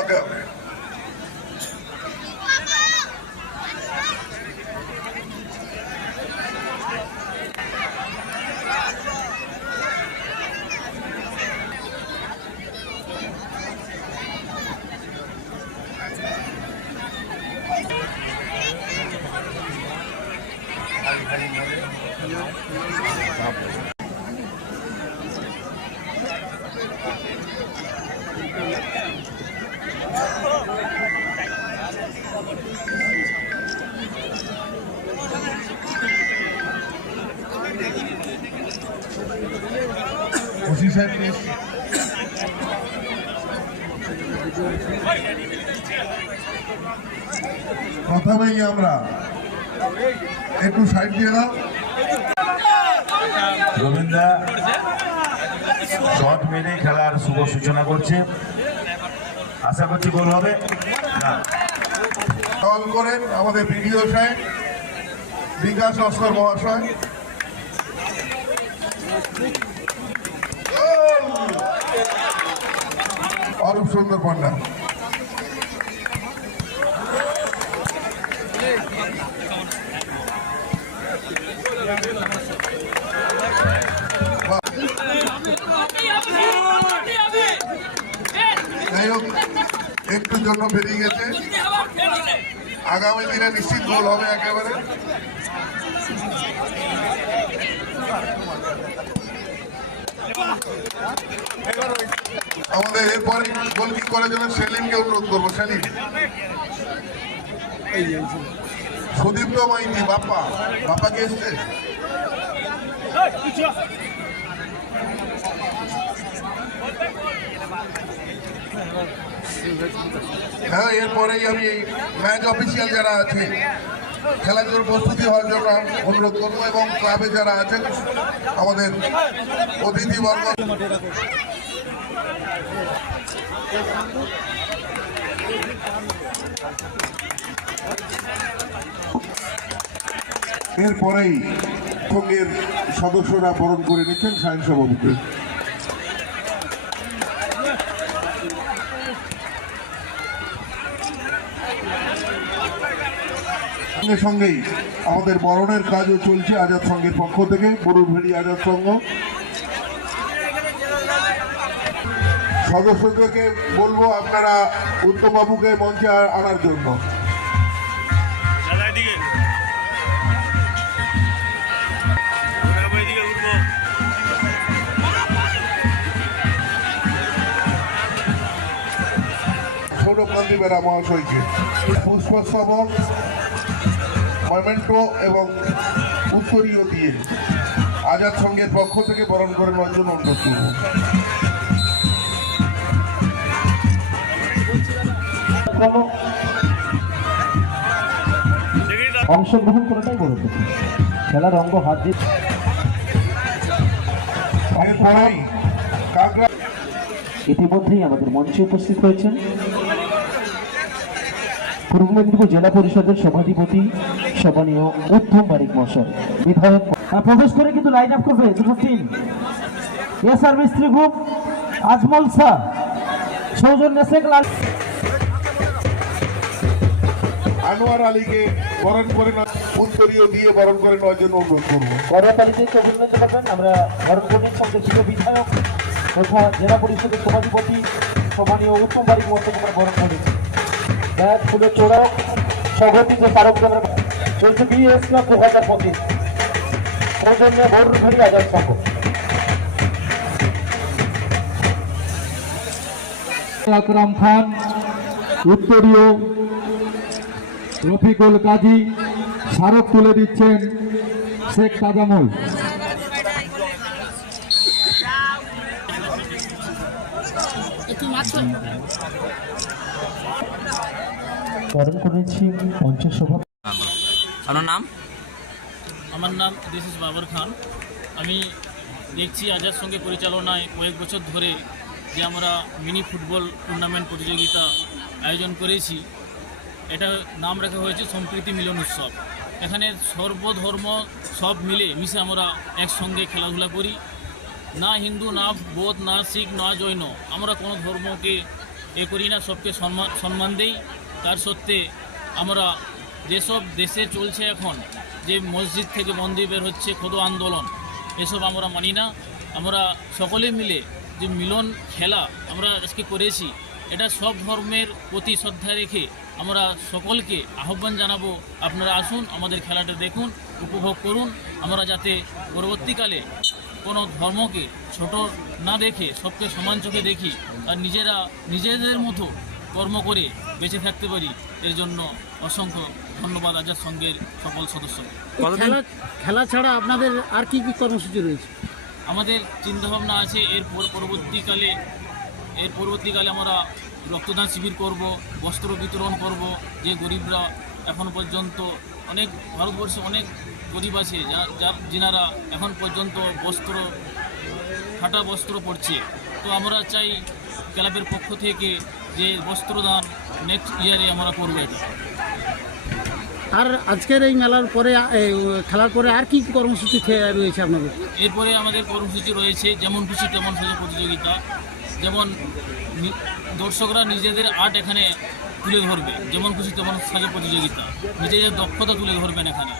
ওকে প্রথমেই আমরা একটু সাইড দিয়ে দাও। রবীন্দ্রা শট মেরে খেলার শুভ সূচনা করছে, আশা করছি গোল হবে। কল করেন আমাদের ভিডিও সাহেব বিকাশ নস্কর মহাশয়। অরূপ সুন্দর পান্ডা যাই হোক একটুর জন্য বেরিয়ে গেছে, আগামী দিনে নিশ্চিত গোল হবে একেবারে। আমাদের এরপরে গোল কি করার জন্য সেলিমকে অনুরোধ করবো। সেলিম, সুদীপ্ত মাইতি বাপ্পা কে এসছে? হ্যাঁ, এরপরেই আমি ম্যাচ অফিসিয়াল যারা আছে খেলার জন্য প্রস্তুতি হওয়ার জন্য অনুরোধ করবো, এবং ক্লাবে যারা আছেন আমাদের অতিথিবর্গ। এরপরেই সঙ্গের সদস্যরা বরণ করে নিচ্ছেন সায়ন বাবুকে। সঙ্গে সঙ্গেই আমাদের বরণের কাজও চলছে আজাদ সংঘের পক্ষ থেকে, বরুণভেড়ি আজাদ সংঘ সদস্যদেরকে বলবো আপনারা উত্তম বাবুকে মঞ্চে আনার জন্য। সৌরভকান্তি বেরা মহাশয়কে পুষ্পস্তবক, মমেন্টো এবং উত্তরীয় দিয়ে আজাদ সংঘের পক্ষ থেকে বরণ করে নেওয়ার জন্য অনুরোধ করব। অংশগ্রহণ করাটাই বড় কথা, খেলার অঙ্গ হাত দিয়ে। ইতিমধ্যেই আমাদের মঞ্চে উপস্থিত হয়েছেন পূর্ব মেদিনীপুর জেলা পরিষদের সভাধিপতি সম্মানীয় উত্তম বারিক মহাশয়, বিধায়ক প্রবেশ করে কিন্তু লাইন আপ করবে দুটো টিম। এসআর মিস্ত্রি গ্রুপ, আজমল শাহ, সৌজন্য শেখ লাল, আনোয়ার আলীকে বরণ করে উত্তরীয় দিয়ে বরণ করে নেওয়ার জন্য অনুরোধ করবো। করতালিতে অভিনন্দিত করবেন। আমরা বরণের সঙ্গে ছিল বিধায়ক তথা জেলা পরিষদের সভাধিপতি সম্মানীয় উত্তম বারিক মহাশয় বরণ করেছি। ব্যাগ ফুলে চোড়ক সংগঠিত স্মারক আমরা চলছে বিএস ক্লাব 2025 সৌজন্য বরুণভেড়ি আজাদ সংঘ। আকরাম খান, উত্তরীয় রফিকুল কাজী, স্মারক তুলে দিচ্ছেন শেখ তাজামুল। বরণ করেছি মঞ্চের সভা। আপনার নাম? আমার নাম দিস ইজ বাবর খান। আমি দেখছি আজাদ সঙ্গে পরিচালনায় কয়েক বছর ধরে যে আমরা মিনি ফুটবল টুর্নামেন্ট প্রতিযোগিতা আয়োজন করেছি, এটা নাম রাখা হয়েছে সম্প্রীতি মিলন উৎসব। এখানে সর্বধর্ম সব মিলে মিশে আমরা একসঙ্গে খেলাধুলা করি। না হিন্দু, না বৌদ্ধ, না শিখ, না জৈন, আমরা কোনো ধর্মকে এ করি না, সবকে সম্মান দেই। তার সত্ত্বে আমরা যেসব দেশে চলছে এখন, যে মসজিদ থেকে মন্দির বের হচ্ছে, খোদো আন্দোলন, এসব আমরা মানি না। আমরা সকলে মিলে যে মিলন খেলা আমরা আজকে করেছি, এটা সব ধর্মের প্রতি শ্রদ্ধা রেখে আমরা সকলকে আহ্বান জানাবো, আপনারা আসুন, আমাদের খেলাটা দেখুন, উপভোগ করুন। আমরা যাতে পরবর্তীকালে কোনো ধর্মকে ছোট না দেখে সবকে সমান চোখে দেখি আর নিজেদের মতো কর্ম করে বেঁচে থাকতে পারি, এর জন্য অসংখ্য ধন্যবাদ আজাদ সংঘের সকল সদস্য। খেলা ছাড়া আপনাদের আর কি কি কর্মসূচি রয়েছে? আমাদের চিন্তাভাবনা আছে এর পরবর্তীকালে আমরা রক্তদান শিবির করব, বস্ত্র বিতরণ করব। যে গরিবরা এখন পর্যন্ত ভারতবর্ষে অনেক গরিব আছে যিনারা এখন পর্যন্ত ফাটা বস্ত্র পড়ছে। তো আমরা চাই ক্লাবের পক্ষ থেকে যে বস্ত্রদান নেক্সট ইয়ারে আমরা করবো এটা। আর আজকের এই মেলার পরে খেলার পরে আর কি কি কর্মসূচি রয়েছে আপনাদের? এরপরে আমাদের কর্মসূচি রয়েছে যেমন খুশি তেমন সাজা প্রতিযোগিতা, যেমন দর্শকরা নিজেদের আর্ট এখানে তুলে ধরবে, যেমন খুশি তেমন সাজা প্রতিযোগিতা, নিজেদের দক্ষতা তুলে ধরবেন এখানে।